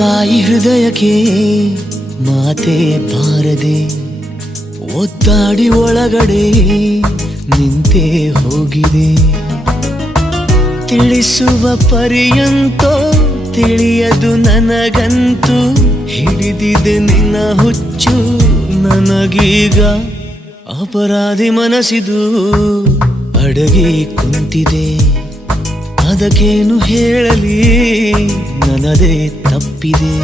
ಬಡಪಾಯಿ ಹೃದಯಕ್ಕೆ ಮಾತೆ ಬಾರದೆ ಒದ್ದಾಡಿ ಒಳಗಡೆ ನಿಂತೇ ಹೋಗಿದೆ. ತಿಳಿಸುವ ಪರ್ಯಂತೋ ತಿಳಿಯದು ನನಗಂತೂ, ಹಿಡಿದಿದೆ ನಿನ್ನ ಹುಚ್ಚು ನನಗೀಗ. ಅಪರಾಧಿ ಮನಸ್ಸಿದು ಅಡಗಿ ಕುಂತಿದೆ, ಅದಕ್ಕೇನು ಹೇಳಲಿ ನನ್ನದೇ ತಪ್ಪಿದೆ.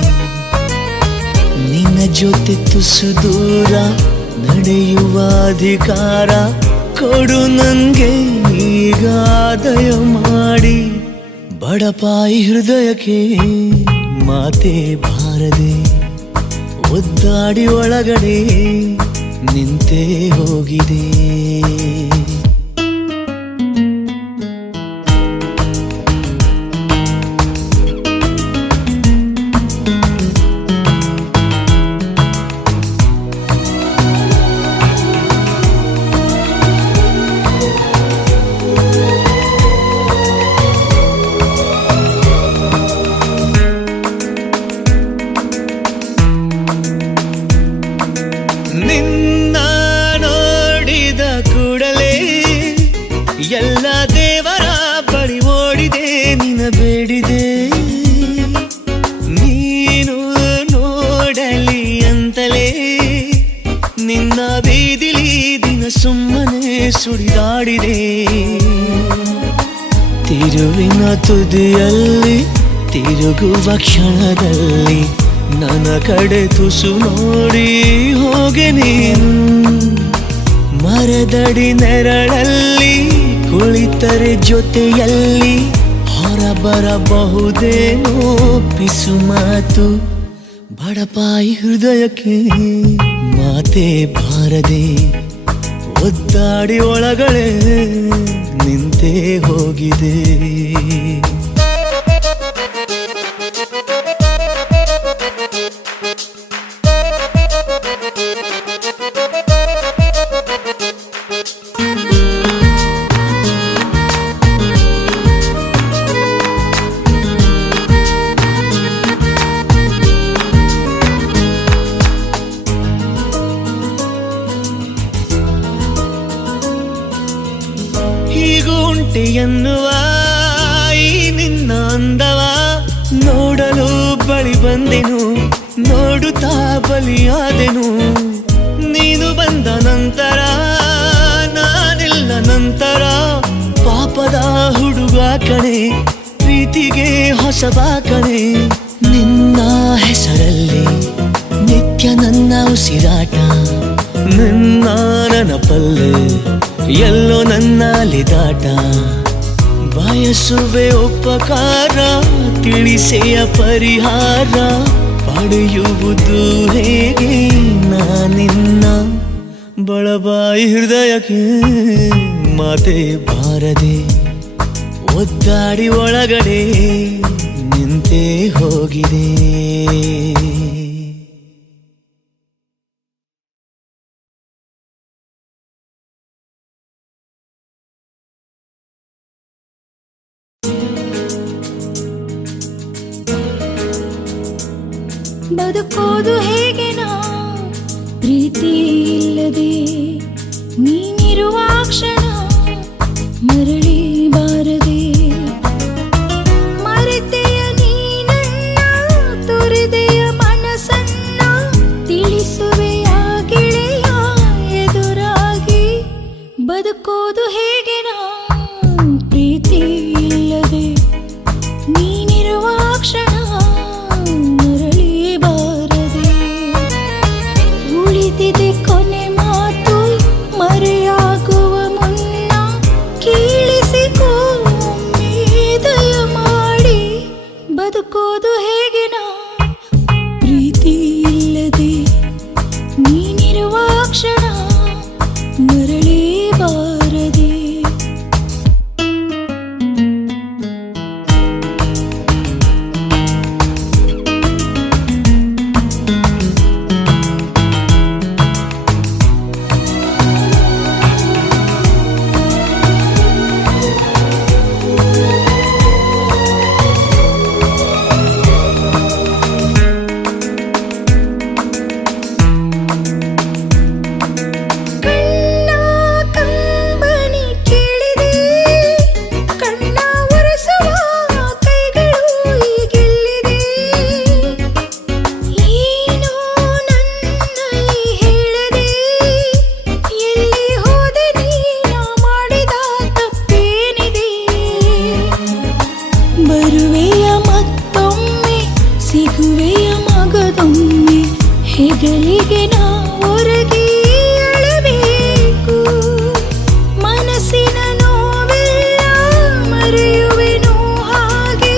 ನಿನ್ನ ಜೊತೆ ತುಸು ದೂರ ನಡೆಯುವ ಅಧಿಕಾರ ಕೊಡು ನಂಗೆ ಈಗ ದಯ ಮಾಡಿ. ಬಡಪಾಯಿ ಹೃದಯಕ್ಕೆ ಮಾತೆ ಬಾರದೆ ಒದ್ದಾಡಿ ಒಳಗಡೆ ನಿಂತೇ ಹೋಗಿದೆ. ನಿನ್ನ ನೋಡಿದ ಕೂಡಲೇ ಎಲ್ಲ ದೇವರ ಬಳಿ ಓಡಿದೆ, ನಿನ್ನ ಬೇಡಿದೆ. ನೀನು ನೋಡಲಿ ಅಂತಲೇ ನಿನ್ನ ಬೀದಿಲಿ ದಿನ ಸುಮ್ಮನೆ ಸುಳಿದಾಡಿದೆ. ತಿರುವಿನ ತುದಿಯಲ್ಲಿ ತಿರುಗುವ ಕ್ಷಣದಲ್ಲಿ ನನ್ನ ಕಡೆ ತುಸು ನೋಡಿ ಹೋಗೆ ನೀನು. ಮರದಡಿ ನೆರಳಲ್ಲಿ ಕುಳಿತರೆ ಜೊತೆಯಲ್ಲಿ ಹೊರಬರಬಹುದೇನೋ ಪಿಸು ಮಾತು. ಬಡಪಾಯಿ ಹೃದಯಕ್ಕೆ ಮಾತೆ ಬಾರದೆ ಒದ್ದಾಡಿ ಒಳಗಡೆ ನಿಂತೇ ಹೋಗಿದೆ. ಹೀಗೂ ಉಂಟೆ ಎನ್ನುವ ಈ ನಿನ್ನ ಅಂದವ ನೋಡಲು ಬಳಿ ಬಂದೆನು, ನೋಡುತ್ತಾ ಬಲಿಯಾದೆನು. ನೀನು ಬಂದ ನಂತರ ನಾನಿಲ್ಲ ನಂತರ ಪಾಪದ ಹುಡುಗ ಕಣೆ, ಪ್ರೀತಿಗೆ ಹೊಸಬ ಕಣೆ. ನಿನ್ನ ಹೆಸರಲ್ಲಿ ನಿತ್ಯ ನನ್ನ ಉಸಿರಾಟ, ನಿನ್ನ ನೆನಪಲ್ಲೇ ಎಲ್ಲೋ ನನ್ನ ಅಲಿದಾಟ. ಬಯಸುವೆ ಉಪಕಾರ ತಿಳಿಸೆಯ ಪರಿಹಾರ, ಪಡೆಯುವುದು ಹೇಗೆ ನಾನಿನ್ನ. ಬಡಪಾಯಿ ಹೃದಯಕ್ಕೆ ಮಾತೆ ಬಾರದೆ ಒದ್ದಾಡಿ ಒಳಗಡೆ ನಿಂತೇ ಹೋಗಿದೆ. ಬದುಕೋದು ಹೇಗೆ ನಾ ಪ್ರೀತಿ ಇಲ್ಲದೆ, ನೀನಿರುವ ಕ್ಷಣ ಮರಳಿ ಬಾರದೆ. ಮರೆತೆಯ ನೀನನ್ನ ತೊರೆದೆಯ ಮನಸ್ಸನ್ನ, ತಿಳಿಸುವೆಯ ಗೆಳೆಯ ಎದುರಾಗಿ. ಬದುಕೋದು ಹೇಗೆ ನಾ ಪ್ರೀತಿ ಇಲ್ಲದೆ, ನೀನಿರುವ ಕ್ಷಣ ಕೊನೆ ಮಾತು ಮರೆಯಾಗುವ ಮುನ್ನ ಕೀಳಿಸ ಹೋಗದೊಮ್ಮೆ ಹೆಗಲಿಗೆ ನಾ ಹೊರಗೆ ಅಳಬೇಕು. ಮನಸ್ಸಿನ ನೋವೆಲ್ಲ ಮರೆಯುವೆನು ಹಾಗೆ,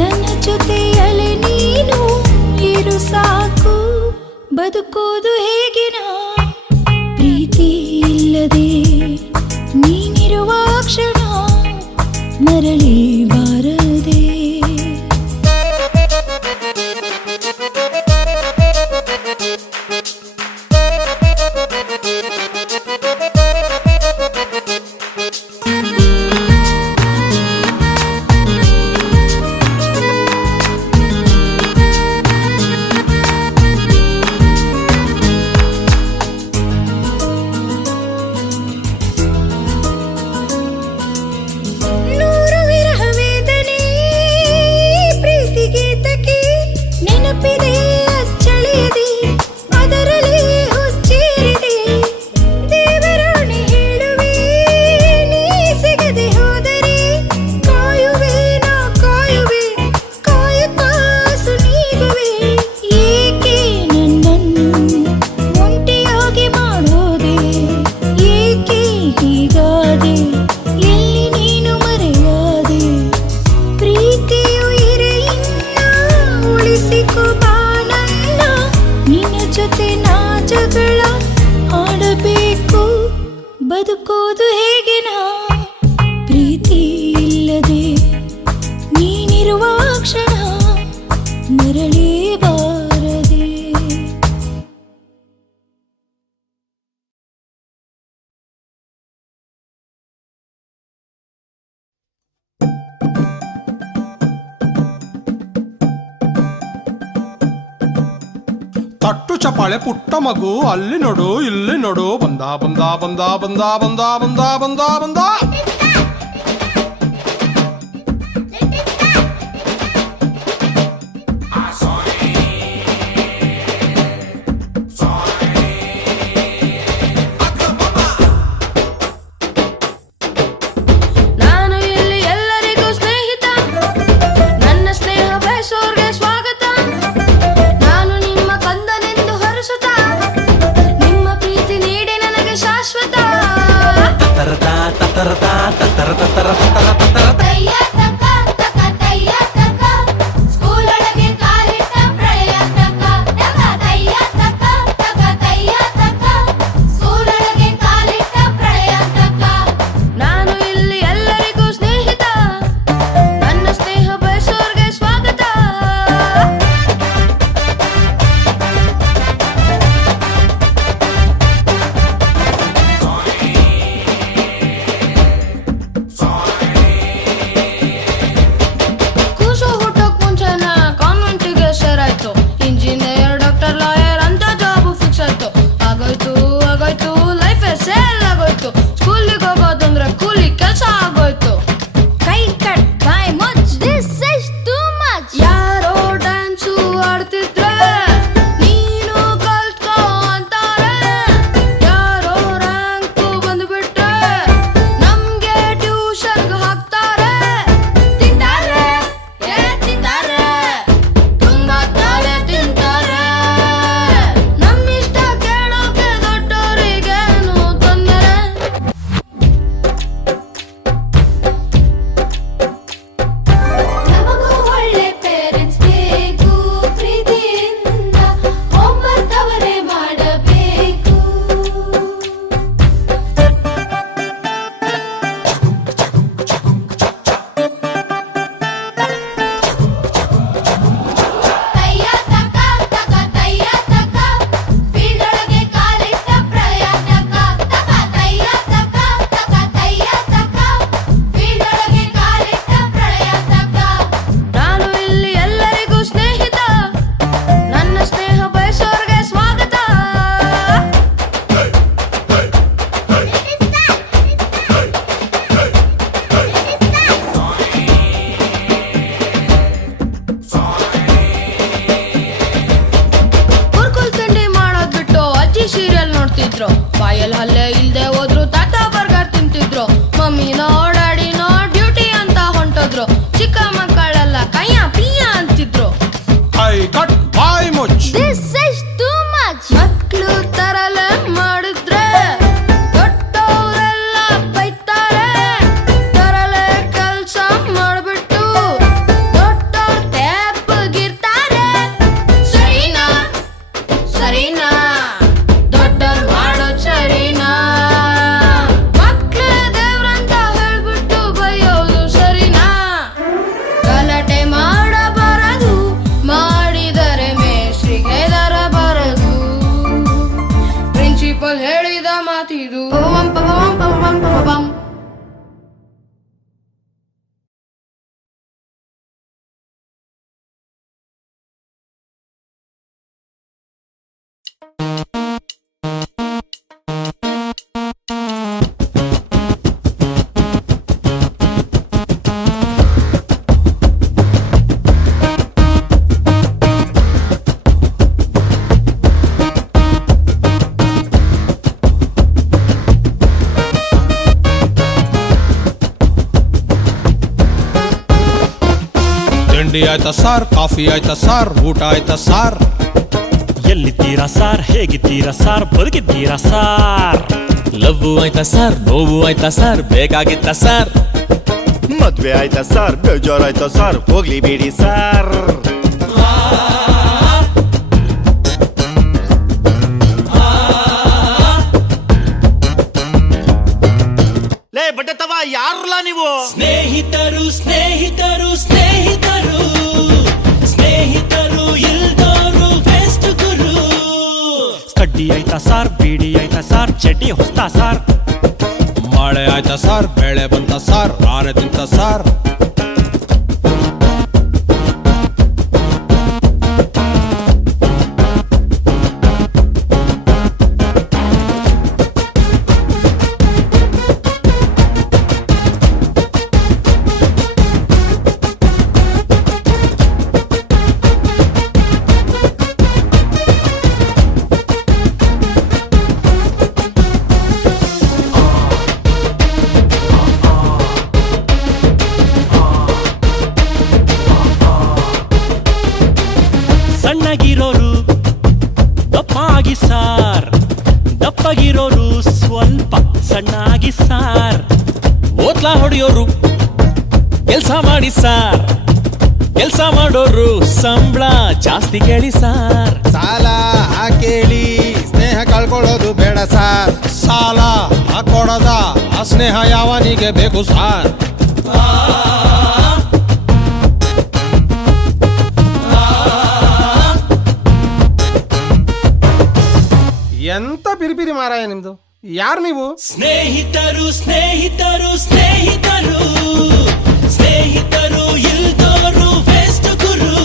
ನನ್ನ ಜೊತೆಯಲ್ಲೇ ನೀನು ಇರು ಸಾಕು. ಬದುಕೋದು ಹೇಗೆ ನಾ ಪ್ರೀತಿ ಇಲ್ಲದೆ, ನೀನಿರುವ ಕ್ಷಣ ಮರಳಿ ಬಾರದೆ. ನೂರು ವಿರಹ ವೇದನೆ ಪ್ರೀತಿಗೆ ತಕೆ, ನೆನಪಿದೆ ಅಚ್ಚಳಿಯದೆ ಅದರಲ್ಲಿ ಹುಚ್ಚೇರಿದೆ. ದೇವರಾಣಿ ಹೇಳುವೆ ನೀ ಸಿಗದೆ ಹೋದರೆ, ಕಾಯುವೆ ನಾ ಕಾಯುವೆ ಕಾಯುತ್ತಾಸು ನೀಗುವೆ. ಏಕೆ ನನ್ನನ್ನು ಒಂಟಿಯಾಗಿ ಮಾಡೋದೆ, ಏಕೆ ಹೀಗಾದೆ, ಎಲ್ಲಿ ನೀನು ಮರೆಯಾದೆ. ಪ್ರೀತಿಯು ಇರೆಯಿನ್ನ ಉಳಿಸಿಕೊ ಬಾ ನನ್ನ, ನಿನ್ನ ಜೊತೆ ನಾ ಜಗಳ ಆಡಬೇಕು. ಬದುಕೋದು ಹೇಗೆ ನಾ ಪ್ರೀತಿ ಇಲ್ಲದೆ, ನೀನಿರುವ ಕ್ಷಣ ಮರಳಿ ಬಾರದೆ. ತಟ್ಟು ಚಪಾಳೆ ಪುಟ್ಟ ಮಗು ಅಲ್ಲಿ ನೋಡು ಇಲ್ಲಿ ನೋಡು, ಬಂದ ಬಂದ ಬಂದ ಬಂದ ಬಂದ ಬಂದ ಬಂದ ಬಂದ. ನಾನು ಇಲ್ಲಿ ಎಲ್ಲರಿಗೂ ಸ್ನೇಹಿತ, ನನ್ನ ಸ್ನೇಹ ಬಯಸೋರ್ಗೆ ಸ್ವಾಗತ. ನಾನು ನಿಮ್ಮ ಕಂದನೆಂದು ಹರಸುತ್ತಾ, ನಿಮ್ಮ ಪ್ರೀತಿ ನೀಡಿ ನನಗೆ ಶಾಶ್ವತ. ತಯ್ಯ ತಕ ತಕ ತಯ್ಯ ತಕ, ಸ್ಕೂಲೊಳಗೆ ಕಾಲಿಟ್ಟ ಪ್ರಳಯ ತಕ ತಕ. ತಯ್ಯ ತಕ ತಕ ತಯ್ಯ ತಕ, ಸ್ಕೂಲೊಳಗೆ ಕಾಲಿಟ್ಟ ಪ್ರಳಯ ತಕ. ನಾನು ಇಲ್ಲಿ ಎಲ್ಲರಿಗೂ ಸ್ನೇಹಿತ, ನನ್ನ ಸ್ನೇಹ ಬಯಸೋರ್ಗೆ ಸ್ವಾಗತ. ಕೂಸು ಹುಟ್ಟೋಕ್ ಮುಂಚೆನ ಕಾನ್ವೆಂಟಿಗೆ ಸೇರಾಯ್ತು. ಇಂಜಿನಿಯರ್ ಡಾಕ್ಟರ್ ಲಾಯರ್ ಅಂತ ಜಾಬ್ ಫಿಕ್ಸ್ ಆಯ್ತು. ಆಗೋಯ್ತು ಆಗೋಯ್ತು ಲೈಫೇ ಸೇಲ್ ಆಗೋಯ್ತು. ಸ್ಕೂಲಿಗೆ ಹೋಗೋದಂದ್ರೆ ಕೂಲಿ ಕೆಲಸ ಆಗೋಯ್ತು. ಕೈ ಕಟ್ ಬಾಯ್ ಮಚ್, ದಿಸ್ ಇಸ್ ಟೂ ಮಚ್. ಯಾರೋ ಡ್ಯಾನ್ಸು ಆಡ್ತಿದ್ರೆ ನೀನು ಕಲ್ತ್ಕೋ ಅಂತಾರೆ. ಯಾರೋ ರ್ಯಾಂಕು ಬಂದ್ಬಿಟ್ರೆ ನಮ್ಗೆ ಟ್ಯೂಷನ್ಗೆ ಹಾಕ್ತಾರೆ. ತಿಂತಾರೆ ತಿಂತಾರೆ, ತುಂಬಾ ತಲೆ ತಿಂತಾರೆ. ನಮ್ಮಿಷ್ಟ ಕೇಳೋಕೆ ದೊಡ್ಡೋರಿಗೇನು ತೊಂದರೆ. ನಮಗೂ ಒಳ್ಳೆ ಪೇರೆಂಟ್ಸ್ ಬೇಕು, ಪ್ರೀತಿಯಿಂದ ಹೋಮ್ವರ್ಕ್ ಅವರೇ ಮಾಡಬೇಕು. ತಯ್ಯ ತಕ ತಕ ತಯ್ಯ ತಕ, ಫೀಲ್ಡೊಳಗೆ ಕಾಲಿಟ್ಟ ಪ್ರಳಯ ತಕ ತಕ. ತಯ್ಯ ತಕ ತಕ ತಯ್ಯ ತಕ, ಫೀಲ್ಡೊಳಗೆ ಕಾಲಿಟ್ಟ ಪ್ರಳಯ ತಕ. ನಾನು ಇಲ್ಲಿ ಎಲ್ಲರಿಗೂ ಸ್ನೇಹಿತ, ನನ್ನ ಸ್ನೇಹ ಬಯಸೋರ್ಗೆ ಸ್ವಾಗತ. ಕುರ್ಕುಲ್ ತಿಂಡಿ ಮಾಡೋದ್ ಬಿಟ್ಟು ಅಜ್ಜಿ ಸೀರಿಯಲ್ ನೋಡ್ತಿದ್ರು. ಬಾಯಲ್ಲಿ ಹಲ್ಲೆ ಇಲ್ದೆ ಹೋದ್ರು ತಾತ ಬರ್ಗರ್ ತಿಂತಿದ್ರು. ಮಮ್ಮಿನೋ ಡ್ಯಾಡಿನೋ ಡ್ಯೂಟಿ ಅಂತ ಹೊಂಟೋದ್ರು. ಚಿಕ್ಕ ಮಕ್ಕಳೆಲ್ಲ ಕಯ್ಯ ಪಿಯ್ಯ ಅಂತಿದ್ರು. ಕೈ ಕಟ್ ಬಾಯ್ ಮುಚ್ಚ, ತಿಂಡಿ ಆಯ್ತಾ ಸಾರ್, ಕಾಫಿ ಆಯ್ತಾ ಸಾರ್, ಊಟ ಆಯ್ತಾ ಸಾರ್? ಎಲ್ಲಿದ್ದೀರಾ ಸಾರ್, ಹೇಗಿದ್ದೀರಾ ಸಾರ್, ಬದುಕಿದ್ದೀರಾ ಸಾರ್? ಲವ್ ಆಯ್ತಾ ಸಾರ್, ನೋವು ಆಯ್ತಾ ಸಾರ್, ಬೇಕಾಗಿತ್ತ ಸಾರ್? ಮದ್ವೆ ಆಯ್ತಾ ಸಾರ್, ಬೇಜಾರಾಯ್ತಾ ಸಾರ್, ಹೋಗ್ಲಿ ಬಿಡಿ ಸಾರ್. ಲೇ ಬಟ್ಟೆತವ, ಯಾರಲ್ಲ ನೀವು? ಸ್ನೇಹಿತರು ಸ್ನೇಹಿತರು ಸ್ನೇಹಿತರು ಸ್ನೇಹಿತರು ಇಲ್ದೋರು ಬೆಸ್ಟ್ ಗುರು. ಕಡ್ಡಿ ಆಯ್ತಾ ಸಾರ್, ಬೀಡಿ ಆಯ್ತಾ ಸಾರ್, ಚಡ್ಡಿ ಹೊಸ್ತಾ ಸಾರ್? ಮಳೆ ಆಯ್ತಾ ಸಾರ್, ಬೆಳೆ ಬಂತ ಸಾರ್, ಆನೆ ತಿಂತ ಸಾರ್? ಸಣ್ಣಗಿರೋರು ದಪ್ಪಾಗಿ ಸಾರ್, ದಪ್ಪಗಿರೋರು ಸ್ವಲ್ಪ ಸಣ್ಣಾಗಿ ಸಾರ್. ಓತ್ಲಾ ಹೊಡೆಯೋರು ಕೆಲ್ಸ ಮಾಡಿ ಸಾರ್, ಕೆಲ್ಸ ಮಾಡೋರು ಸಂಬಳ ಜಾಸ್ತಿ ಕೇಳಿ ಸಾರ್. ಸಾಲ ಕೇಳಿ ಸ್ನೇಹ ಕಳ್ಕೊಳ್ಳೋದು ಬೇಡ ಸಾರ್. ಸಾಲ ಕೊಡದ ಆ ಸ್ನೇಹ ಯಾವನಿಗೆ ಬೇಕು ಸಾರ್? ಎಂತ ಪಿರಿಪಿರಿ ಮಾರಾಯ ನಿಮ್ದು? ಯಾರು ನೀವು? ಸ್ನೇಹಿತರು ಸ್ನೇಹಿತರು ಸ್ನೇಹಿತರು ಸ್ನೇಹಿತರು ಇಲ್ದೋರು ಬೆಸ್ಟ್ ಗುರು.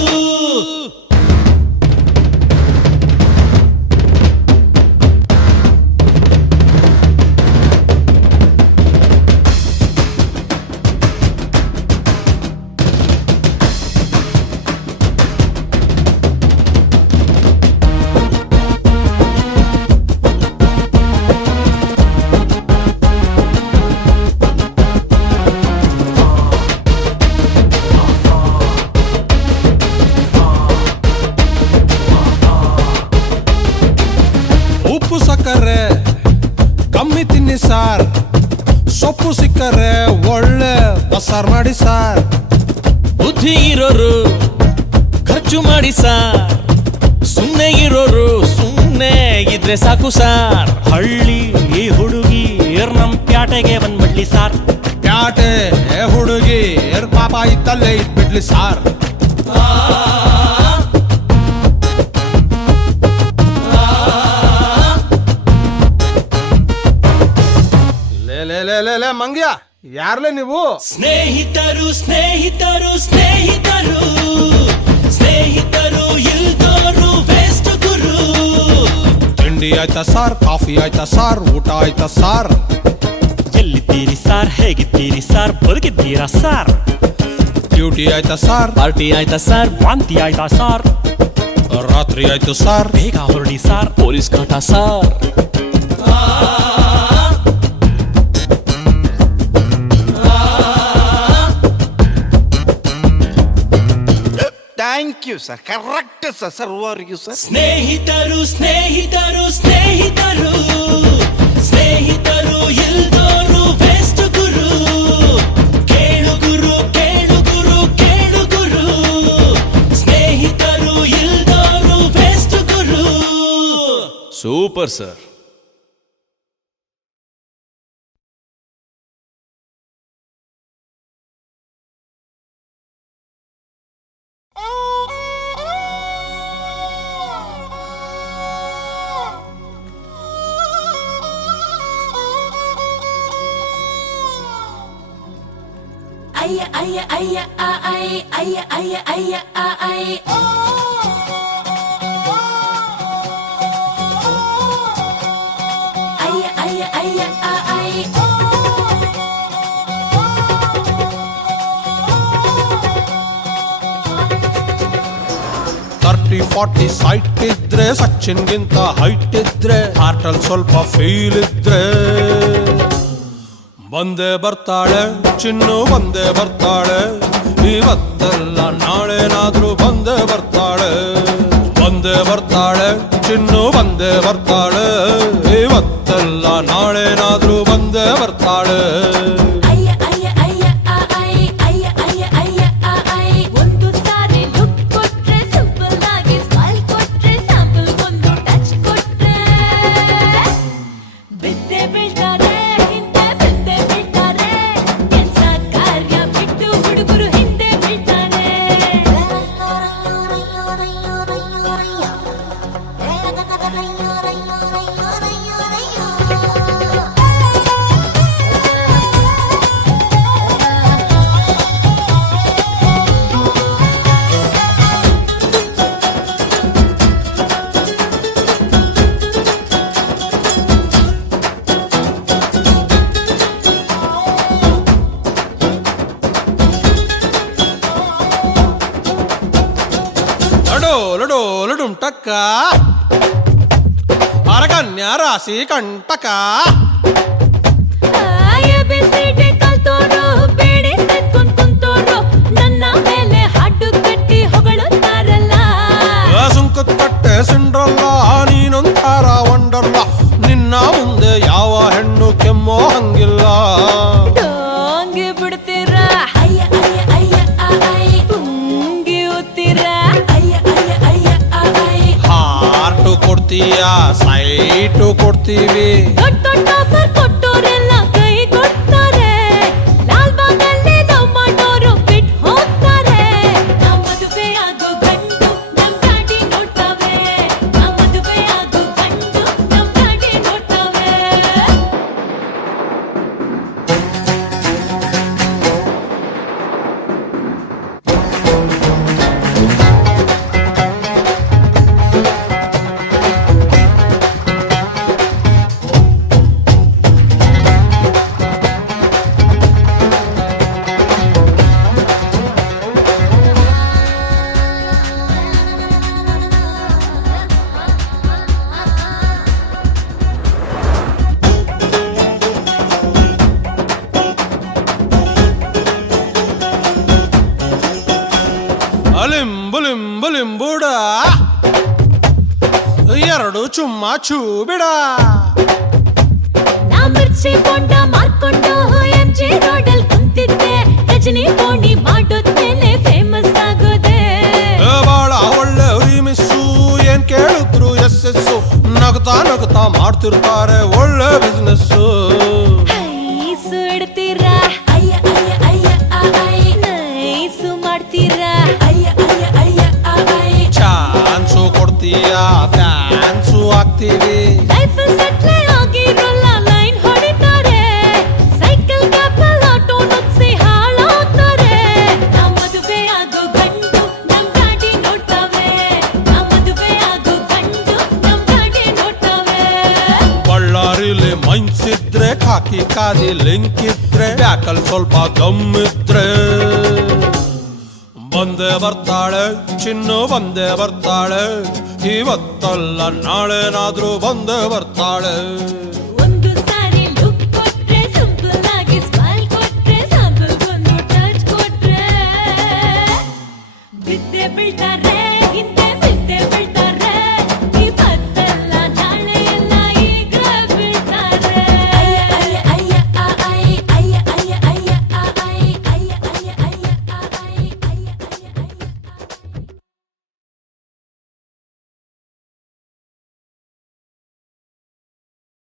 ಉಪ್ಪು ಸಕ್ಕರೆ ಕಮ್ಮಿ ತಿನ್ನಿ ಸಾರ್, ಸೊಪ್ಪು ಸಿಕ್ಕರೆ ಒಳ್ಳೆ ಬಸಾರ್ ಮಾಡಿ ಸಾರ್. ಬುದ್ಧಿ ಇರೋರು ಖರ್ಚು ಮಾಡಿ ಸಾರ್, ಸುಮ್ನೆ ಇರೋರು ಸುಮ್ನೆ ಇದ್ರೆ ಸಾಕು ಸಾರ್. ಹಳ್ಳಿ ಈ ಹುಡುಗಿ ನಮ್ ಪ್ಯಾಟೆಗೆ ಬಂದ್ಬಿಡ್ಲಿ ಸಾರ್. ಪ್ಯಾಟೆ ಹುಡುಗಿ ಪಾಪ ಇತ್ತಲ್ಲೇ ಇಟ್ಬಿಡ್ಲಿ ಸಾರ್. ಲೇ ಲೇ ಲೇ ಲೇ ಲೇ ಮಂಗ್ಯ, ಯಾರ್ಲೇ ನೀವು? ಸ್ನೇಹಿತರು ಸ್ನೇಹಿತರು ಸ್ನೇಹಿತರು ಸ್ನೇಹಿತರು ಇಲ್ದೋರು ಬೆಸ್ಟ್ ಗುರು. ತಿಂಡಿ ಆಯ್ತಾ ಸಾರ್, ಕಾಫಿ ಆಯ್ತಾ ಸಾರ್, ಊಟ ಆಯ್ತಾ ಸಾರ್? ಎಲ್ಲಿದ್ದೀರಿ ಸಾರ್, ಹೇಗಿದ್ದೀರಿ ಸಾರ್, ಬದುಕಿದ್ದೀರಾ ಸಾರ್? ಡ್ಯೂಟಿ ಆಯ್ತಾ ಸಾರ್, ಪಾರ್ಟಿ ಆಯ್ತಾ ಸಾರ್, ವಾಂತಿ ಆಯ್ತಾ ಸಾರ್? ರಾತ್ರಿ ಆಯ್ತು ಸಾರ್, ಬೇಗ ಹೊರಡಿ ಸಾರ್. ಪೊಲೀಸ್ ಕಾಟ sir. Thank you sir, correct sir, ಸರ್ವರಿಗೂ ಸರ್. ಸ್ನೇಹಿತರು ಸ್ನೇಹಿತರು ಸ್ನೇಹಿತರು ಸ್ನೇಹಿತರು ಇಲ್ದೋರು ಬೆಸ್ಟ್ ಗುರು. ಕೇಳು ಗುರು ಕೇಳು ಗುರು ಕೇಳು ಗುರು, ಸ್ನೇಹಿತರು ಇಲ್ದೋರು ಬೆಸ್ಟ್ ಗುರು. Super sir. Aya aya aya ay aya aya aya ay. Aya aya aya ay. 30-40 site ಇದ್ರೆ ಸಚಿನ್ಗಿಂತ ಹೈಟ್ ಇದ್ರೆ ಹಾರ್ಟಲ್ ಸ್ವಲ್ಪ ಫೀಲ್ ಇದ್ರೆ ಬಂದೇ ಬರ್ತಾಳೆ ಚಿನ್ನು, ಬಂದೇ ಬರ್ತಾಳೆ ಇವತ್ತಲ್ಲ ನಾಳೆನಾದ್ರೂ ಬಂದೇ ಬರ್ತಾಳೆ ಬಂದೇ ಬರ್ತಾಳೆ ಚಿನ್ನು ಬಂದೇ ಬರ್ತಾಳೆ ಇವತ್ತಲ್ಲ ನಾಳೆನಾದ್ರೂ ಬಂದೇ ಬರ್ತಾಳೆ ಅಯ್ಯ ಅಯ್ಯ ಅಯ್ಯ ಆ ಐ ಅಯ್ಯ ಅಯ್ಯ ಅಯ್ಯ ಆ ಐ ಒಂದು ಸಾರಿ ಲುಕ್ ಕೊಟ್ರೆ ಸಿಂಪಲ್ ಆಗಿ ಸ್ಮೈಲ್ ಕೊಟ್ರೆ ಸ್ಯಾಂಪಲ್ ಒಂದು ಟಚ್ ಕೊಟ್ರೆ ಬಿದ್ದೆ ಬೀಳ್ತಾರೆ ಹಿಂದೆ ಬಿದ್ದೆ ಬೀಳ್ತಾರೆ ಕೆಲ್ಸ ಕಾರ್ಯ ಬಿಟ್ಟು ಹುಡುಗರು ಹಿಂದೆ ಬೀಳ್ತಾರೆ ಲಡೋ ಲಡುಂ ಟಕ್ಕ ಅರಕನ್ಯ ರಾಶಿ ಕಂಟಕ ABCD ಕಲ್ತೋರು ಬೇಡಿ ಸೆತ್ಕೊಂಡ್ ಕುಂತೋರು ನನ್ನ ಮೇಲೆ ಹಾಡು ಕಟ್ಟಿ ಹೊಗಳುತ್ತಾರಲ್ಲ ಸುಂಕದ ಕಟ್ಟೆ ಸಿಂಡ್ರಲ್ಲ ನೀನೊಂಥರ ವಂಡರ್ಲ ನಿನ್ನ ಮುಂದೆ ಯಾವ ಹೆಣ್ಣು ಕೆಮ್ಮೋ ಹಂಗಿಲ್ಲ ಡೋಂಗಿ ಬಿಡ್ತೀರಾ ಅಯ್ಯ ಅಯ್ಯ ಅಯ್ಯ ಆ ಐ ತುಂಗಿ ಉತ್ತೀರಾ ಅಯ್ಯ ಅಯ್ಯ ಅಯ್ಯ ಆ ಐ ಹಾರ್ಟು ಕೊಡ್ತೀಯ ಸೈಟು ಕೊಡ್ತೀವಿ ದೊಡ್ಡ ದೊಡ್ಡ ಆಫರ್ ಕೊಟ್ಟೋರೆಲ್ಲ ಕೈ ಕೊಡ್ತಾರೆ ಲಾಲ್ಬಾಗಲ್ಲಿ ಲವ್ ಮಾಡೋರು ಬಿಟ್ ಹೋಗ್ತಾರೆ ನಮ್ಮ ಮದುವೆ ಆಗೋ ಗಂಡು ನಮ್ ಗಾಡಿ ನೋಡ್ತಾವೆ ನಮ್ಮ ಮದುವೆ ಆಗೋ ಗಂಡು ನಮ್ ಗಾಡಿ ನೋಡ್ತಾವೆ ಲಿಂಬು ಲಿಂಬು ಲಿಂಬುಡ ಎರಡು ಚುಮ್ಮ ಚೂ ಬಿಡ ನಾ ಮಿರ್ಚಿ ಬೋಂಡ ಮಾರ್ಕೊಂಡು MG ರೋಡಲ್ ಕುಂತಿದ್ದೆ ರಜನಿ ಬೋಣಿ ಮಾಡೋದ್ಮೇಲೆ ಫೇಮಸ್ ಆಗೋದೆ ಬಾಳ ಒಳ್ಳೆ ಮಿಸ್ಸು ಏನ್ ಕೇಳಿದ್ರು ಎಸ್ಸು ನಗ್ತಾ ನಗ್ತಾ ಮಾಡ್ತಿರ್ತಾರೆ ಒಳ್ಳೆ ಬಿಸ್ನೆಸ್ಸು ಐಸು ಇಡ್ತೀರಾ ಅಯ್ಯ ಅಯ್ಯ ಅಯ್ಯ ಆ ಐ ನೈಸು ಮಾಡ್ತೀರಾ ಅಯ್ಯ ಅಯ್ಯ ಅಯ್ಯ ಆ ಐ ಚಾನ್ಸು ಕೊಡ್ತೀಯ ಫ್ಯಾನ್ಸು ಆಗ್ತೀವಿ ಲೈಫ್ ಸೆಟ್ಲೆ ಆಗಿರೋಲ್ಲ ಲೈನ್ ಹೊಡಿತಾರೆ ಸೈಕಲ್ ಕ್ಯಾಪಲ್ ಆಟೋ ನುಗ್ಸಿ ಹಾಳಾಗ್ತಾರೆ ನಮ್ಮ ಮದುವೆ ಆಗೋ ಗಂಡು ನಮ್ ಗಾಡಿ ನೋಡ್ತಾವೆ ನಮ್ಮ ಮದುವೆ ಆಗೋ ಗಂಡು ನಮ್ ಗಾಡಿ ನೋಡ್ತಾವೆ ಬಳ್ಳಾರಿಲಿ ಮೈನ್ಸಿದ್ರೆ ಖಾಕಿ ಕಾದಿ ಲಿಂಕ್ ಇದ್ರೆ ಬ್ಯಾಕಲ್ ಸ್ವಲ್ಪ ದಮ್ಮಿದ್ರೆ ಬಂದೇ ಬರ್ತಾಳೆ ಚಿನ್ನು ಬಂದೇ ಬರ್ತಾಳೆ ಇವತ್ತಲ್ಲ ನಾಳೆನಾದ್ರೂ ಬಂದೇ ಬರ್ತಾಳೆ